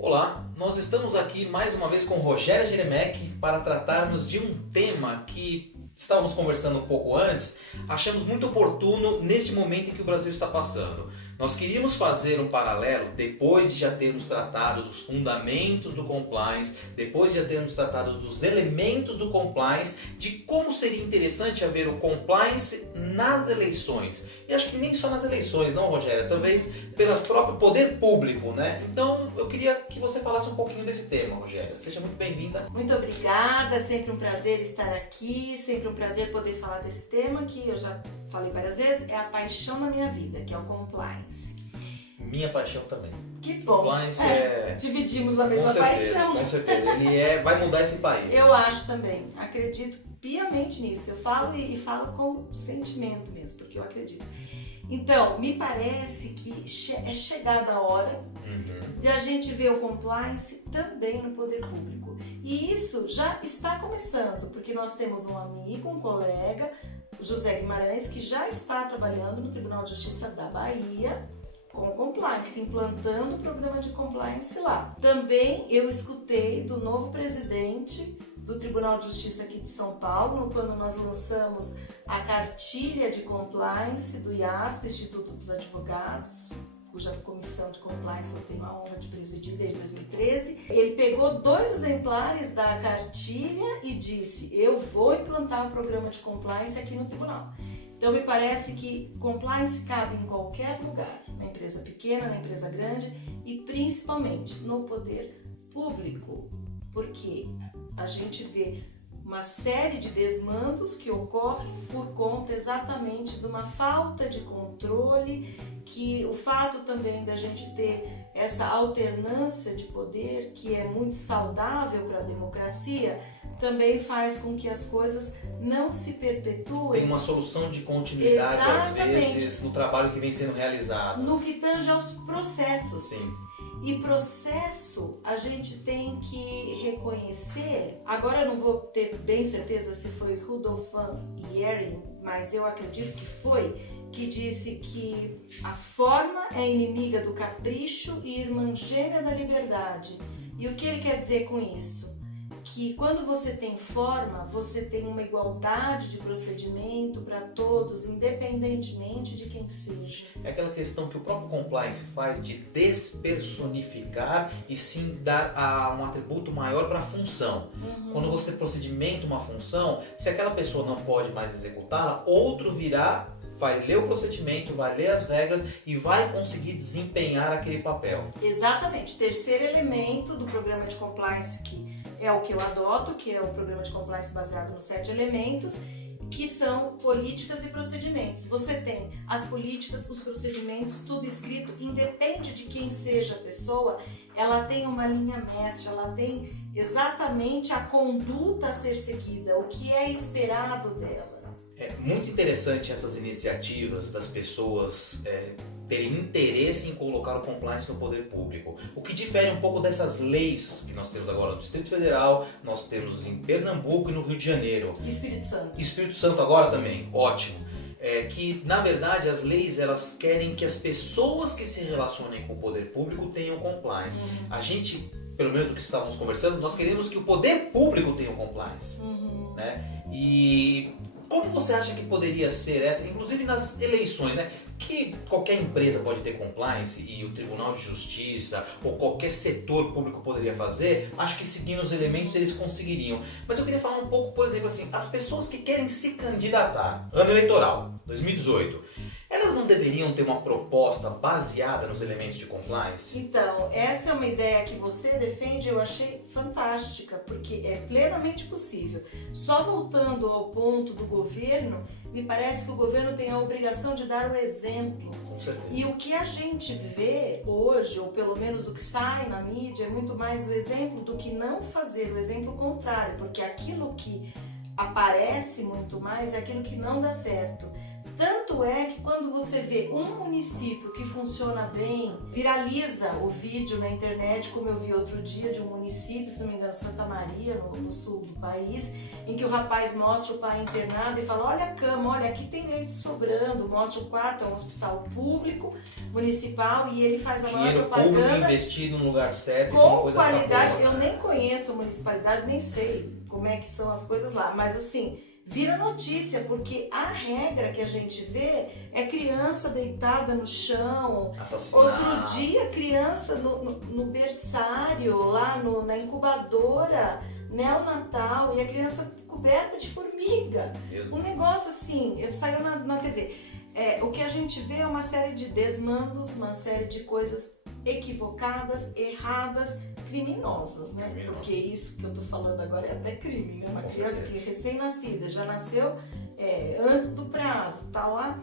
Olá, nós estamos aqui mais uma vez com Rogéria Jeremec para tratarmos de um tema que estávamos conversando um pouco antes, achamos muito oportuno neste momento em que o Brasil está passando. Nós queríamos fazer um paralelo, depois de já termos tratado dos fundamentos do compliance, depois de já termos tratado dos elementos do compliance, de como seria interessante haver o compliance nas eleições. E acho que nem só nas eleições, não, Rogéria? Talvez pelo próprio poder público, né? Então eu queria que você falasse um pouquinho desse tema, Rogéria. Seja muito bem-vinda. Muito obrigada, sempre um prazer estar aqui, sempre um prazer poder falar desse tema que eu já falei várias vezes, é a paixão na minha vida, que é o compliance. Minha paixão também. Que bom! Compliance dividimos a mesma paixão. Com certeza, ele vai mudar esse país. Eu acho também, acredito piamente nisso, eu falo e falo com sentimento mesmo, porque eu acredito. Então, me parece que é chegada a hora de a gente ver o compliance também no poder público. E isso já está começando, porque nós temos um amigo, um colega, José Guimarães, que já está trabalhando no Tribunal de Justiça da Bahia com compliance, implantando o programa de compliance lá. Também eu escutei do novo presidente do Tribunal de Justiça aqui de São Paulo, quando nós lançamos a cartilha de compliance do IASP, Instituto dos Advogados, cuja comissão de compliance eu tenho a honra de presidir desde 2013. Ele pegou 2 exemplares da cartilha e disse: eu vou implantar um programa de compliance aqui no tribunal. Então me parece que compliance cabe em qualquer lugar, na empresa pequena, na empresa grande e principalmente no poder público, porque a gente vê uma série de desmandos que ocorrem por conta exatamente de uma falta de controle, que o fato também da gente ter essa alternância de poder, que é muito saudável para a democracia, também faz com que as coisas não se perpetuem. Tem uma solução de continuidade, Exatamente, às vezes, no trabalho que vem sendo realizado. no que tange aos processos. Sim. E processo a gente tem que reconhecer, agora eu não vou ter bem certeza se foi Rudolf von Ehring, mas eu acredito que foi, que disse que a forma é inimiga do capricho e irmã gêmea da liberdade. E o que ele quer dizer com isso? Que quando você tem forma, você tem uma igualdade de procedimento para todos, independentemente de quem seja. É aquela questão que o próprio compliance faz de despersonificar e sim dar um atributo maior para a função. Quando você procedimenta uma função, se aquela pessoa não pode mais executá-la, outro virá, vai ler o procedimento, vai ler as regras e vai conseguir desempenhar aquele papel. Exatamente. Terceiro elemento do programa de compliance, que é o que eu adoto, que é o programa de compliance baseado nos 7 elementos, que são políticas e procedimentos. Você tem as políticas, os procedimentos, tudo escrito, independe de quem seja a pessoa, ela tem uma linha mestra, ela tem exatamente a conduta a ser seguida, o que é esperado dela. É muito interessante essas iniciativas das pessoas terem interesse em colocar o compliance no poder público. O que difere um pouco dessas leis que nós temos agora no Distrito Federal, nós temos em Pernambuco e no Rio de Janeiro. Espírito Santo. Espírito Santo agora também, ótimo. Que na verdade as leis elas querem que as pessoas que se relacionem com o poder público tenham compliance. A gente, pelo menos do que estávamos conversando, nós queremos que o poder público tenha o compliance. Né? E como você acha que poderia ser essa, inclusive nas eleições, né? Que qualquer empresa pode ter compliance e o Tribunal de Justiça ou qualquer setor público poderia fazer, acho que seguindo os elementos eles conseguiriam. Mas eu queria falar um pouco, por exemplo, assim, as pessoas que querem se candidatar, ano eleitoral, 2018, elas não deveriam ter uma proposta baseada nos elementos de compliance? Então, essa é uma ideia que você defende, eu achei fantástica, porque é plenamente possível. Só voltando ao ponto do governo, me parece que o governo tem a obrigação de dar o exemplo. Com certeza. E o que a gente vê hoje, ou pelo menos o que sai na mídia, é muito mais o exemplo do que não fazer, o exemplo contrário, porque aquilo que aparece muito mais é aquilo que não dá certo. Tanto é que quando você vê um município que funciona bem, viraliza o vídeo na internet, como eu vi outro dia de um município, se não me engano, Santa Maria, no sul do país, em que o rapaz mostra o pai internado e fala, olha a cama, olha, aqui tem leite sobrando, mostra o quarto, é um hospital público, municipal, e ele faz a maior Dinheiro público propaganda investido no lugar certo. com qualidade. Boa, eu né? nem conheço a municipalidade, nem sei como é que são as coisas lá, mas assim, vira notícia, porque a regra que a gente vê é criança deitada no chão. Assassinado. Outro dia, criança no berçário, lá na incubadora, neonatal, e a criança coberta de formiga. Um negócio assim, saiu na TV. O que a gente vê é uma série de desmandos, uma série de coisas equivocadas, erradas, criminosas, né? Porque isso que eu tô falando agora é até crime, né? Uma criança que é recém-nascida, já nasceu antes do prazo, tá lá.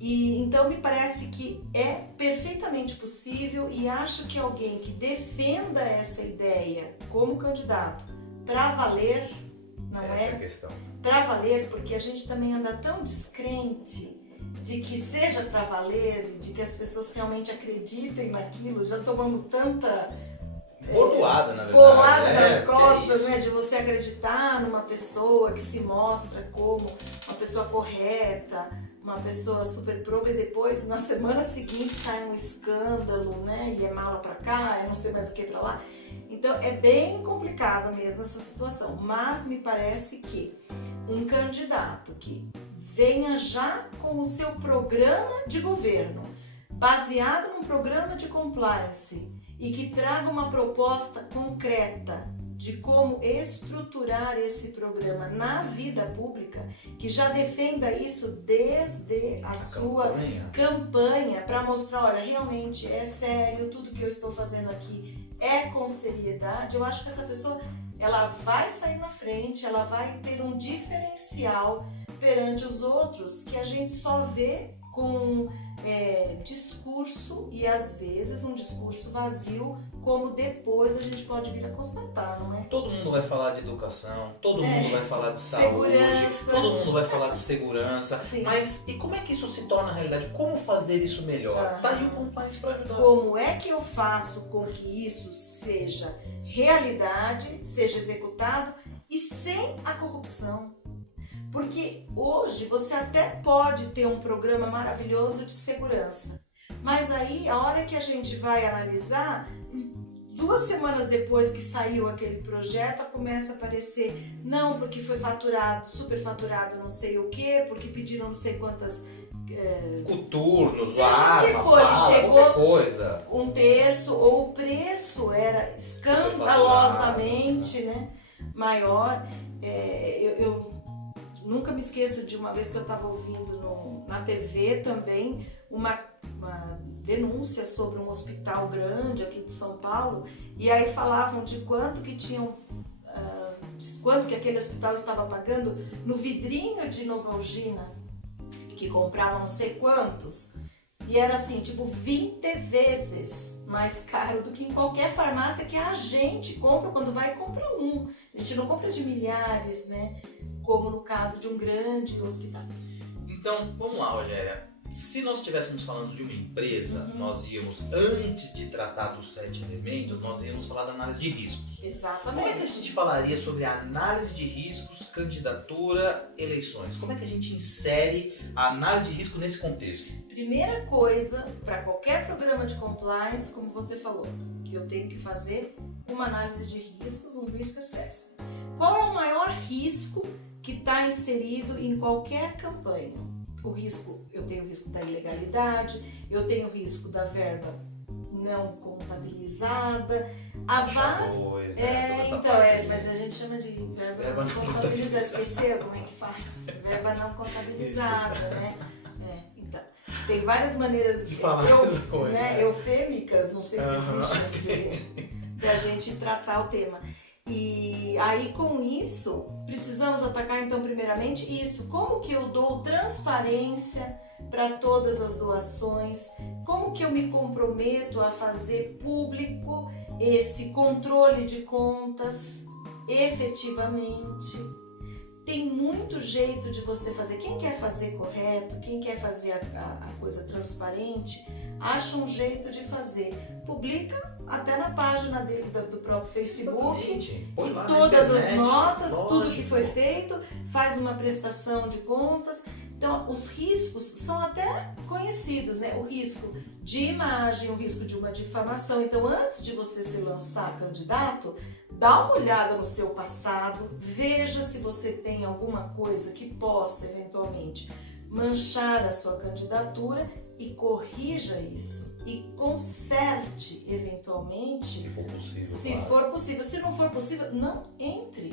E então me parece que é perfeitamente possível, e acho que alguém que defenda essa ideia como candidato para valer, não essa é a questão. Para valer, porque a gente também anda tão descrente de que seja para valer, de que as pessoas realmente acreditem naquilo, já tomamos tanta Bordoada, na verdade. bolada nas costas, né? De você acreditar numa pessoa que se mostra como uma pessoa correta, uma pessoa super própria, e depois, na semana seguinte, sai um escândalo, né? E é mala pra cá, é não sei mais o que pra lá. Então, é bem complicado mesmo essa situação. Mas me parece que um candidato que venha já com o seu programa de governo, baseado num programa de compliance, e que traga uma proposta concreta de como estruturar esse programa na vida pública, que já defenda isso desde a sua campanha para mostrar, olha, realmente é sério, tudo que eu estou fazendo aqui é com seriedade. Eu acho que essa pessoa, ela vai sair na frente, ela vai ter um diferencial perante os outros que a gente só vê com discurso, e às vezes um discurso vazio, como depois a gente pode vir a constatar, não é? Todo mundo vai falar de educação, todo mundo vai falar de saúde, segurança. Todo mundo vai falar de segurança. Sim. Mas e como é que isso se torna realidade? Como fazer isso melhor? Tá aí o compliance para ajudar. Como é que eu faço com que isso seja realidade, seja executado e sem a corrupção? Porque hoje você até pode ter um programa maravilhoso de segurança, mas aí a hora que a gente vai analisar, 2 semanas depois que saiu aquele projeto, começa a aparecer, não, porque foi faturado, superfaturado não sei o que, porque pediram não sei quantas... Coturnos, arma, que for, bala, chegou coisa. 1/3, ou o preço era escandalosamente, né, maior. Eu nunca me esqueço de uma vez que eu estava ouvindo na TV também uma denúncia sobre um hospital grande aqui de São Paulo, e aí falavam de quanto que aquele hospital estava pagando no vidrinho de Novalgina, que comprava não sei quantos, e era assim, tipo 20 vezes mais caro do que em qualquer farmácia que a gente compra, quando vai compra um. A gente não compra de milhares, né? Como no caso de um grande hospital. Então, vamos lá, Rogéria. Se nós estivéssemos falando de uma empresa, nós íamos, antes de tratar dos 7 elementos, nós íamos falar da análise de riscos. Exatamente. Como é que a gente falaria sobre a análise de riscos, candidatura, eleições? Como é que a gente insere a análise de risco nesse contexto? Primeira coisa, para qualquer programa de compliance, como você falou, eu tenho que fazer uma análise de riscos, um risk assessment. Qual é o maior risco que está inserido em qualquer campanha? Eu tenho o risco da ilegalidade, eu tenho o risco da verba não contabilizada, mas a gente chama de verba não contabilizada, esqueceu como é que fala? Verba não contabilizada, né? Então, tem várias maneiras de falar eufêmicas, não sei se existe assim, pra gente tratar o tema. E aí, com isso, precisamos atacar, então, primeiramente, isso. Como que eu dou transparência para todas as doações? Como que eu me comprometo a fazer público esse controle de contas efetivamente? tem muito jeito de você fazer. Quem quer fazer correto, quem quer fazer a coisa transparente, acha um jeito de fazer. Publica até na página dele do próprio Facebook, e todas as notas, lógico, tudo que foi feito, faz uma prestação de contas. Então, os riscos são até conhecidos, né? O risco de imagem, o risco de uma difamação. Então, antes de você se lançar candidato, dá uma olhada no seu passado, veja se você tem alguma coisa que possa, eventualmente, manchar a sua candidatura e corrija isso. E conserte, eventualmente, se for possível. Se claro. for possível. Se não for possível, não entre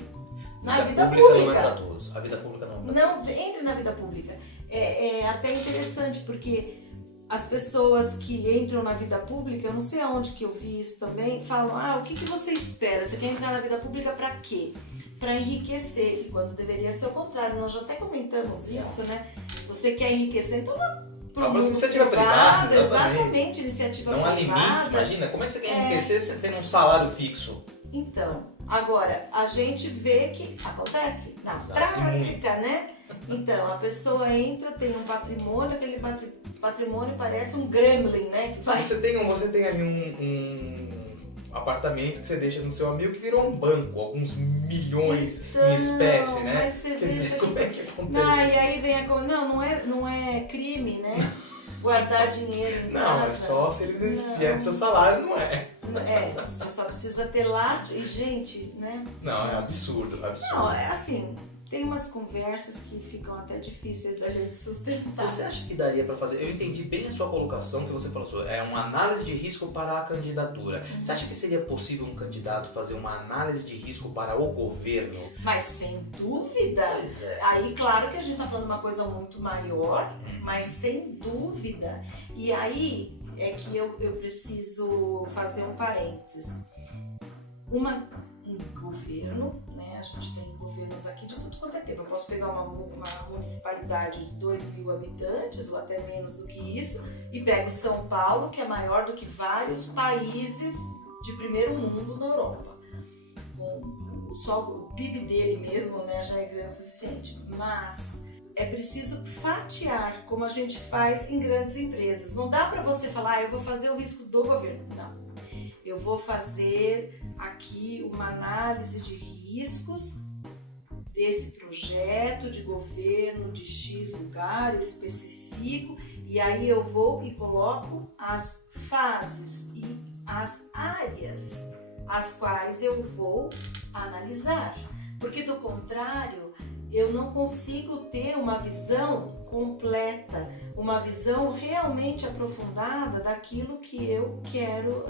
na vida vida pública. Não é para todos. A vida pública não é para todos. Não entre na vida pública. É até interessante, porque as pessoas que entram na vida pública, eu não sei aonde que eu vi isso também, falam, o que você espera? Você quer entrar na vida pública para quê? Para enriquecer, quando deveria ser o contrário. Nós já até comentamos isso, né? Você quer enriquecer, então para iniciativa privada, exatamente, iniciativa privada. Não há limites, imagina, como é que você quer enriquecer se tendo um salário fixo? Então, agora, a gente vê que acontece na prática, né? Então, a pessoa entra, tem um patrimônio, aquele patrimônio parece um gremlin, né? Você tem ali um apartamento que você deixa no seu amigo que virou um banco, alguns milhões então, em espécie, né? Mas você Quer dizer, como é que acontece? E aí vem a coisa, não é crime, né? Guardar dinheiro em casa. Não, é só se ele vier do seu salário, não é. Você só precisa ter lastro e, gente, né? Não, é absurdo. Não, é assim, tem umas conversas que ficam até difíceis da gente sustentar. Você acha que daria para fazer? Eu entendi bem a sua colocação, que você falou, é uma análise de risco para a candidatura. Você acha que seria possível um candidato fazer uma análise de risco para o governo? Mas sem dúvida. Pois é. Aí, claro que a gente tá falando de uma coisa muito maior, mas sem dúvida. E aí é que eu preciso fazer um parênteses. Um governo, né? A gente tem governos aqui de tudo quanto é tempo. Eu posso pegar uma municipalidade de 2.000 habitantes ou até menos do que isso e pego São Paulo, que é maior do que vários países de primeiro mundo na Europa. Só o PIB dele mesmo, né, já é grande o suficiente. Mas é preciso fatiar, como a gente faz em grandes empresas. Não dá para você falar, eu vou fazer o risco do governo. Não. Eu vou fazer aqui uma análise de riscos desse projeto de governo de X lugar, eu especifico, e aí eu vou e coloco as fases e as áreas as quais eu vou analisar. Porque do contrário, eu não consigo ter uma visão completa, uma visão realmente aprofundada daquilo que eu quero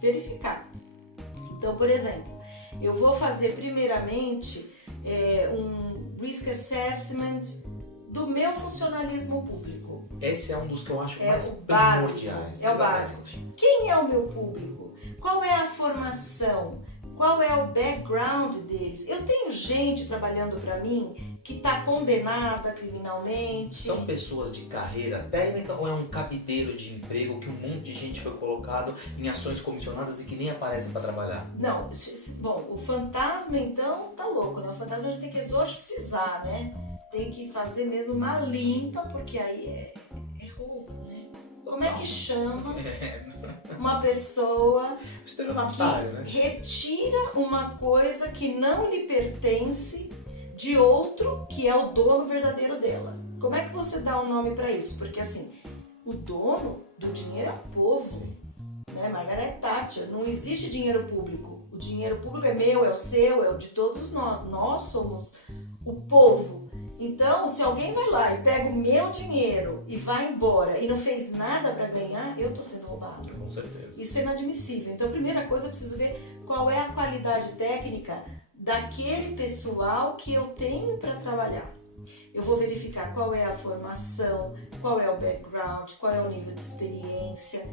verificar. Então, por exemplo, eu vou fazer primeiramente um risk assessment do meu funcionalismo público. Esse é um dos que eu acho mais primordiais. É o básico. Quem é o meu público? Qual é a formação? Qual é o background deles? Eu tenho gente trabalhando para mim que está condenada criminalmente. São pessoas de carreira técnica ou é um cabideiro de emprego que um monte de gente foi colocado em ações comissionadas e que nem aparecem para trabalhar? Não, bom, o fantasma então tá louco, né? O fantasma a gente tem que exorcizar, né? Tem que fazer mesmo uma limpa, porque aí é roubo, né? Como é que chama uma pessoa que né? retira uma coisa que não lhe pertence de outro que é o dono verdadeiro dela? Como é que você dá um nome para isso? Porque assim, o dono do dinheiro é o povo, né? Margaret Thatcher, não existe dinheiro público. O dinheiro público é meu, é o seu, é o de todos nós. Nós somos o povo. Então, se alguém vai lá e pega o meu dinheiro e vai embora e não fez nada para ganhar, eu estou sendo roubado. Com certeza. Isso é inadmissível. Então, a primeira coisa, eu preciso ver qual é a qualidade técnica daquele pessoal que eu tenho para trabalhar. Eu vou verificar qual é a formação, qual é o background, qual é o nível de experiência.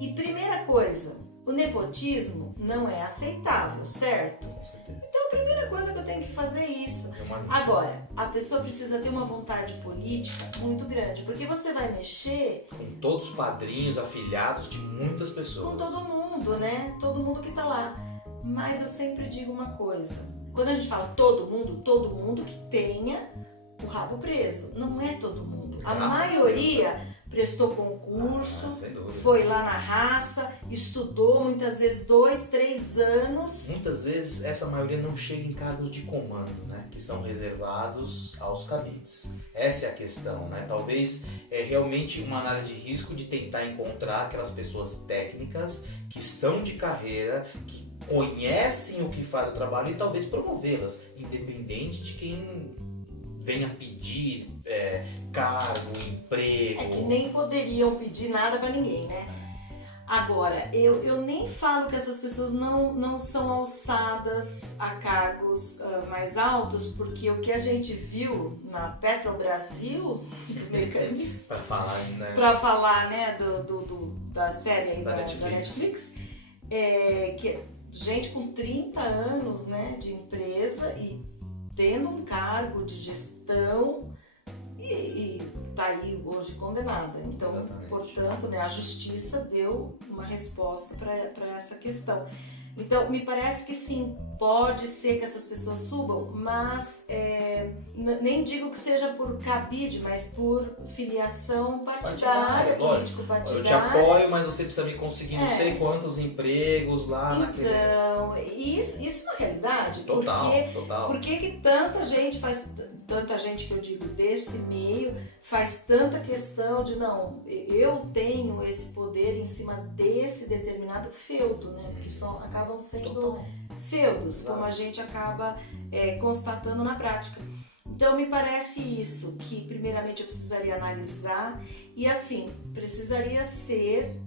E primeira coisa, o nepotismo não é aceitável, certo? Então a primeira coisa que eu tenho que fazer é isso. Agora, a pessoa precisa ter uma vontade política muito grande, porque você vai mexer com todos os padrinhos, afilhados de muitas pessoas. Com todo mundo, né? Todo mundo que tá lá. Mas eu sempre digo uma coisa, quando a gente fala todo mundo que tenha o rabo preso. Não é todo mundo. A maioria prestou concurso, foi lá na raça, estudou muitas vezes 2, 3 anos. Muitas vezes essa maioria não chega em cargos de comando, né? Que são reservados aos cabides. Essa é a questão, né? Talvez é realmente uma análise de risco de tentar encontrar aquelas pessoas técnicas que são de carreira, que conhecem o que faz o trabalho e talvez promovê-las, independente de quem venha pedir cargo, emprego. É que nem poderiam pedir nada pra ninguém, né? Agora, eu nem falo que essas pessoas não são alçadas a cargos mais altos, porque o que a gente viu na Petrobrasil, Mecânicos, para falar, né? Pra falar, né, da série aí da Netflix, que gente com 30 anos, né, de empresa e tendo um cargo de gestão e tá aí hoje condenada. Então, exatamente. Portanto, né, a justiça deu uma resposta para essa questão. Então, me parece que sim, pode ser que essas pessoas subam, mas nem digo que seja por cabide, mas por filiação partidária, político-partidária. Eu te apoio, mas você precisa me conseguir não sei quantos empregos lá naquele... Então, isso é uma realidade. Total. Por que tanta gente faz... Tanta gente que eu digo desse meio faz tanta questão de não, eu tenho esse poder em cima desse determinado feudo, né? Porque acabam sendo feudos, como a gente acaba constatando na prática. Então me parece isso, que primeiramente eu precisaria analisar e assim, precisaria ser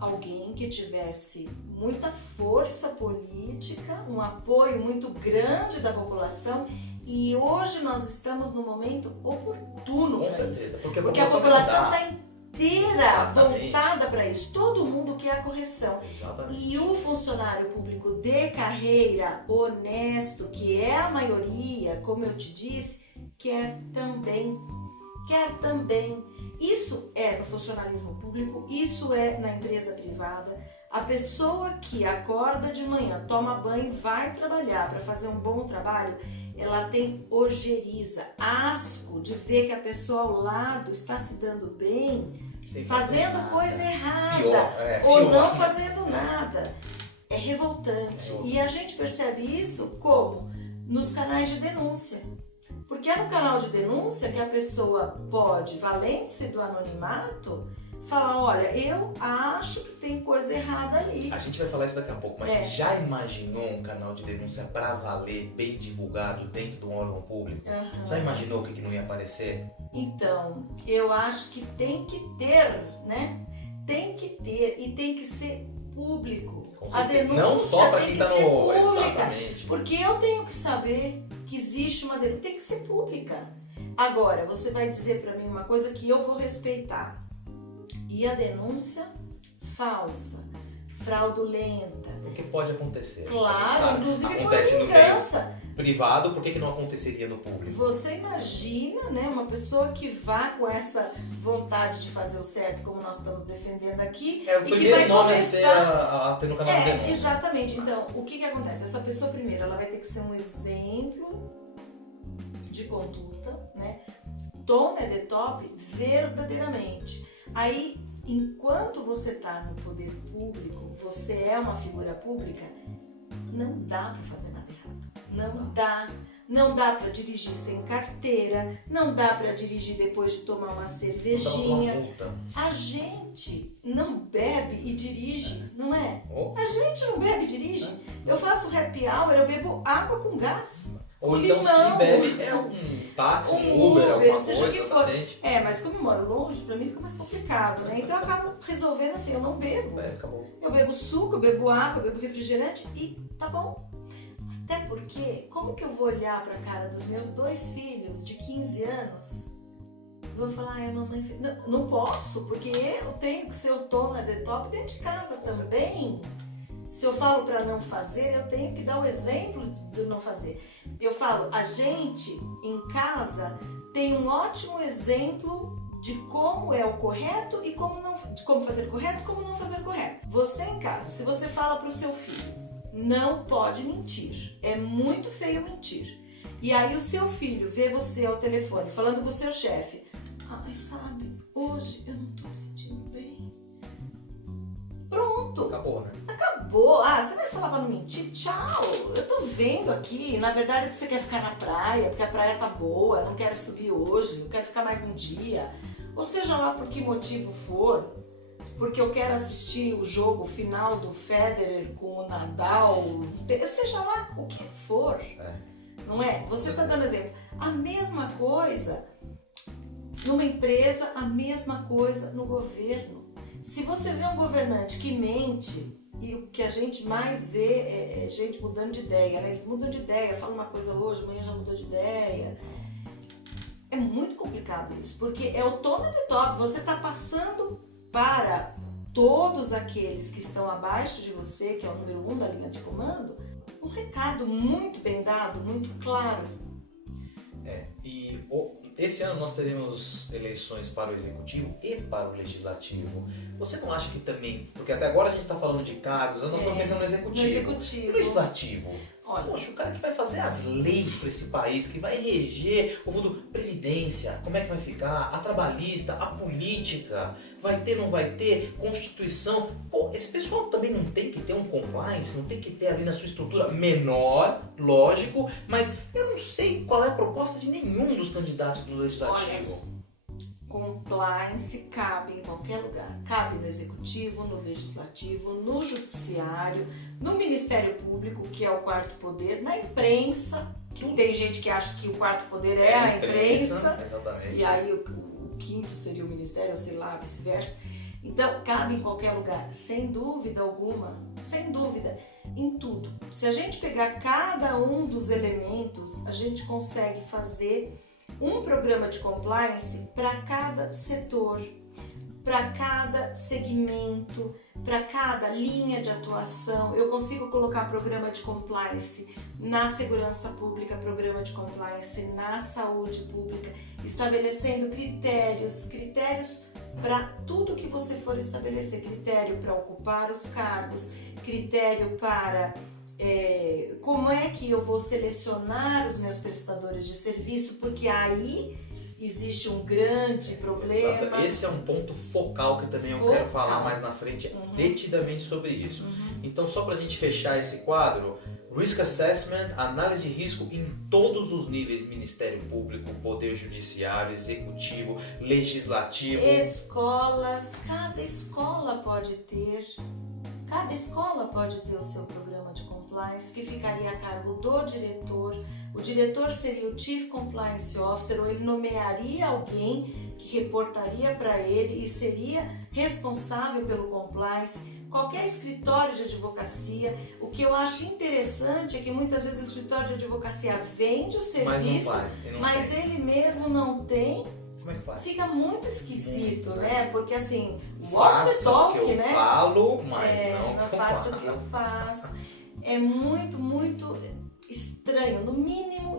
alguém que tivesse muita força política, um apoio muito grande da população. E hoje nós estamos no momento oportuno para isso. Porque a população está inteira voltada para isso. Todo mundo quer a correção. Exatamente. E o funcionário público de carreira, honesto, que é a maioria, como eu te disse, quer também. Isso é no funcionalismo público, isso é na empresa privada. A pessoa que acorda de manhã, toma banho e vai trabalhar para fazer um bom trabalho, ela tem ojeriza, asco de ver que a pessoa ao lado está se dando bem, fazendo coisa errada, ou não fazendo nada. É revoltante. E a gente percebe isso como? Nos canais de denúncia. Porque é no canal de denúncia que a pessoa pode, valendo-se do anonimato, falar, olha, eu acho que tem coisa errada ali. A gente vai falar isso daqui a pouco, mas já imaginou um canal de denúncia pra valer, bem divulgado dentro de um órgão público? Uhum. Já imaginou o que não ia aparecer? Então, eu acho que tem que ter, né? Tem que ter e tem que ser público. A denúncia não só pra quem tá no... Exatamente. Porque eu tenho que saber que existe uma denúncia, tem que ser pública. Agora, você vai dizer pra mim uma coisa que eu vou respeitar. E a denúncia falsa, fraudulenta. Porque pode acontecer. Claro, inclusive acontece por vingança. No meio privado, por que não aconteceria no público? Você imagina, né, uma pessoa que vá com essa vontade de fazer o certo, como nós estamos defendendo aqui, o e que vai começar a ter no canal de denúncia. Exatamente. Então, o que acontece? Essa pessoa, primeiro, ela vai ter que ser um exemplo de conduta, né? Tom é de top verdadeiramente. Aí, enquanto você está no poder público, você é uma figura pública, não dá para fazer nada errado. Não dá para dirigir sem carteira, não dá para dirigir depois de tomar uma cervejinha. A gente não bebe e dirige, não é? A gente não bebe e dirige. Eu faço happy hour, eu bebo água com gás. Ou então limão, se bebe um táxi, um Uber, alguma seja coisa, que for. Mas como eu moro longe, pra mim fica mais complicado, né? Então eu acabo resolvendo assim, eu não bebo. Acabou. Eu bebo suco, eu bebo água, eu bebo refrigerante e tá bom. Até porque, como que eu vou olhar pra cara dos meus 2 filhos de 15 anos? Eu vou falar, a mamãe fez... Não posso, porque eu tenho que ser o Tona de top dentro de casa também. Se eu falo para não fazer, eu tenho que dar o exemplo de não fazer. Eu falo, a gente em casa tem um ótimo exemplo de como é o correto e como fazer correto e como não fazer correto. Você em casa, se você fala para o seu filho, não pode mentir. É muito feio mentir. E aí o seu filho vê você ao telefone falando com o seu chefe. Ai, sabe, hoje eu não tô me sentindo bem. Pronto. Acabou, né? Acabou. Ah, você vai falar pra não mentir? Tchau. Eu tô vendo aqui. Na verdade é que você quer ficar na praia, porque a praia tá boa, não quero subir hoje, eu quero ficar mais um dia. Ou seja lá por que motivo for, porque eu quero assistir o jogo final do Federer com o Nadal, seja lá o que for. Não é? Você tá dando exemplo. A mesma coisa numa empresa, a mesma coisa no governo. Se você vê um governante que mente, e o que a gente mais vê é gente mudando de ideia, né? Eles mudam de ideia, falam uma coisa hoje, amanhã já mudou de ideia. É muito complicado isso, porque é o toma de toque. Você está passando para todos aqueles que estão abaixo de você, que é o número 1 da linha de comando, um recado muito bem dado, muito claro. Esse ano nós teremos eleições para o Executivo e para o Legislativo. Você não acha que também, porque até agora a gente está falando de cargos, nós estamos pensando no Executivo. No Legislativo. Olha, Poxa, o cara que vai fazer as leis para esse país, que vai reger o futuro, Previdência, como é que vai ficar, a trabalhista, a política, vai ter, não vai ter, Constituição. Pô, esse pessoal também não tem que ter um compliance, não tem que ter ali na sua estrutura menor, lógico, mas eu não sei qual é a proposta de nenhum dos candidatos do Legislativo. Olha, compliance cabe em qualquer lugar. Cabe no Executivo, no Legislativo, no Judiciário, no Ministério Público, que é o quarto poder, na imprensa, que tem gente que acha que o quarto poder é a imprensa. Exatamente. E aí o quinto seria o Ministério, ou sei lá, vice-versa. Então, cabe em qualquer lugar, sem dúvida alguma, sem dúvida, em tudo. Se a gente pegar cada um dos elementos, a gente consegue fazer um programa de compliance para cada setor, para cada segmento, para cada linha de atuação. Eu consigo colocar programa de compliance na segurança pública, programa de compliance na saúde pública, estabelecendo critérios para tudo que você for estabelecer, critério para ocupar os cargos, critério para como é que eu vou selecionar os meus prestadores de serviço, porque aí existe um grande problema. Exato. Esse é um ponto focal que também eu quero falar mais na frente, detidamente sobre isso. Então, só para a gente fechar esse quadro, Risk Assessment, análise de risco em todos os níveis, Ministério Público, Poder Judiciário, Executivo, Legislativo. Escolas, cada escola pode ter o seu programa de compliance, que ficaria a cargo do diretor. O diretor seria o Chief Compliance Officer, ou ele nomearia alguém que reportaria para ele e seria responsável pelo compliance. Qualquer escritório de advocacia, o que eu acho interessante é que muitas vezes o escritório de advocacia vende o serviço, mas ele mesmo não tem. Como é que faz? Fica muito esquisito, muito, né? Porque assim, walk the talk, né? Eu falo, mas não faço o que eu faço. É muito, muito estranho, no mínimo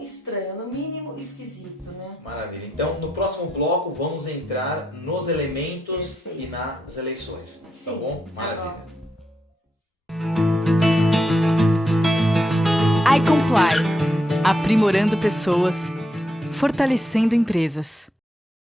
esquisito, né? Maravilha. Então, no próximo bloco, vamos entrar nos elementos Perfeito. e nas eleições. Sim, Tá bom? Maravilha. Tá iComply, aprimorando pessoas, fortalecendo empresas.